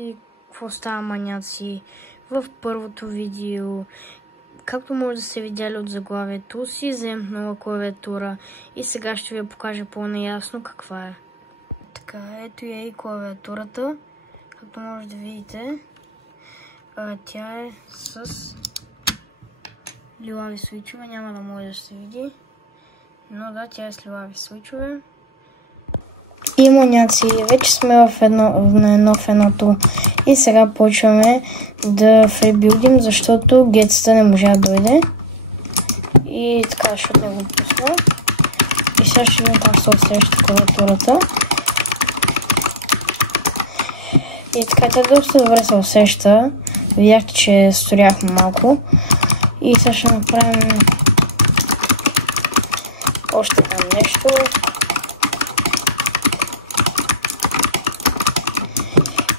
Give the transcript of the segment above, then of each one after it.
И какво става, маняци? В първото видео, както може да се видяли от заглавието, си взем нова клавиатура и сега ще ви покажа по-наясно каква е. Така, ето я и клавиатурата. Както може да видите, тя е с лилави свичове, няма да може да се види, но да, тя е с лилави свичове. И маняци, вече сме на едно в едното и сега почваме да фрибилдим, защото гетста не може да дойде. И така, защото не го пусна. И сега ще видим как се усеща клавиатурата. И така, тя доста добре се усеща. Видяхте, че сторяхме малко. И сега ще направим още едно нещо.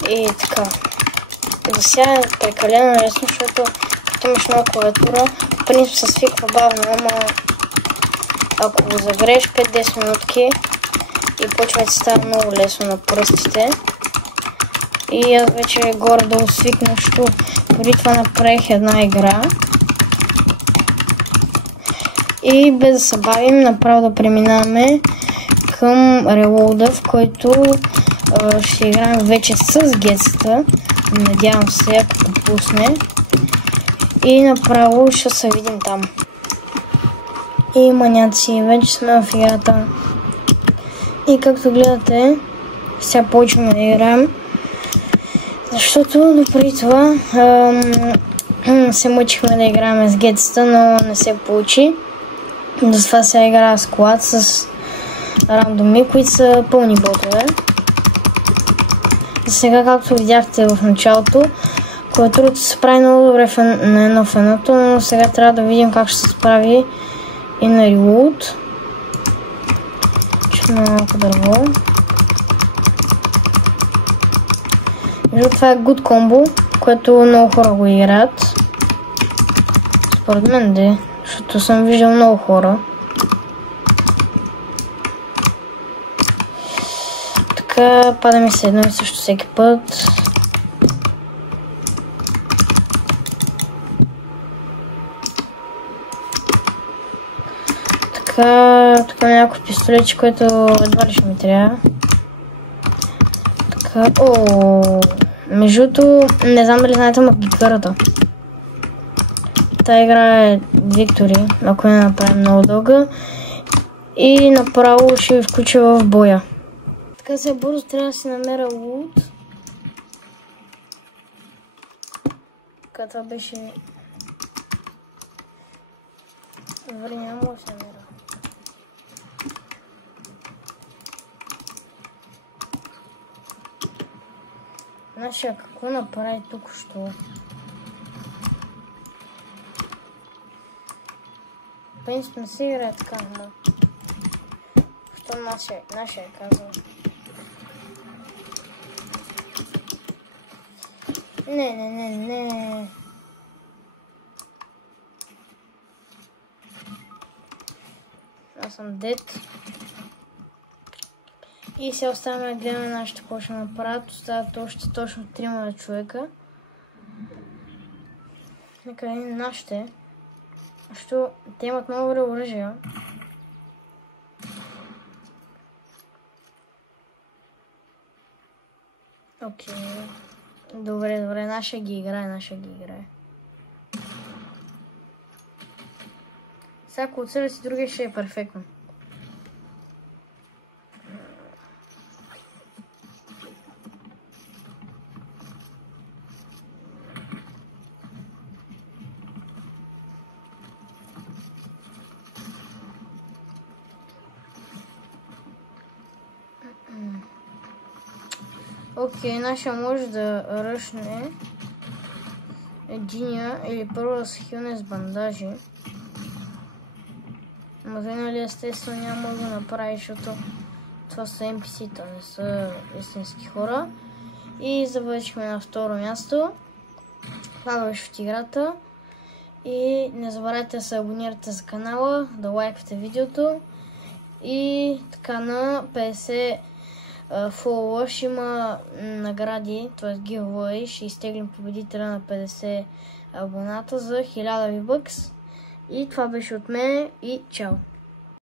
И така, за сега е прекалено лесно, защото като имаш нова клавиатура, в принцип се свиква бавно, ама ако го загрееш 5-10 минутки и почва да става много лесно на пръстите. И аз вече горе-долу свикнах, защото преди това направих една игра. И без да се бавим, направо да преминаваме към релоуда, в който ще играем вече с гетста. Надявам се, ако пусне. И направо ще се видим там. И маняци, вече сме в играта. И както гледате, сега почваме да играем. Защото допреди това се мъчихме да играем с гетста, но не се получи. Затова сега играя с клад с рандоми, които са пълни ботове. Сега, както видяхте в началото, клавиатурата се справи много добре на едно в едното, но сега трябва да видим как ще се справи и на Reload. Чукаме малко дърво. Между това е good combo, което много хора го играят. Според мен де, защото съм виждал много хора. Така, пада ми се едно и също всеки път. Така, тук има някакво пистолетче, което едва ли ще ми трябва. Така, междуто, не знам дали знаете магикърата. Тая игра е Victory, ако не направим много дълга. И направо ще ви включа в боя. Така сега бързо трябва да си намеря лут. Така, това беше... Добре, няма да се намеря. Нашия какво направи тук, що? В принцип не се играе така, но... Що нашия е казал? Не. Аз съм дед. И сега оставаме да гледаме нашите какво ще направят. Остават още точно 3 човека. Нека видим нашите. Защото те имат много добре оръжия. Окей. Добре, нашия ги играе. Сега ако отсъля си другия ще е перфектно. Окей, нашия може да ръшне единия или първо да се хилне с бандажи. Но нали естествено няма да го направи, защото това са NPC-та, не са истински хора. И завършихме на второ място. Това беше от играта. И не забравяйте да се абонирате за канала, да лайквате видеото. И така на 50 фолуа ще има награди, т.е. giveaway, ще изтеглим победителя на 50 абоната за 1000 V-Bucks. И това беше от мен и чао!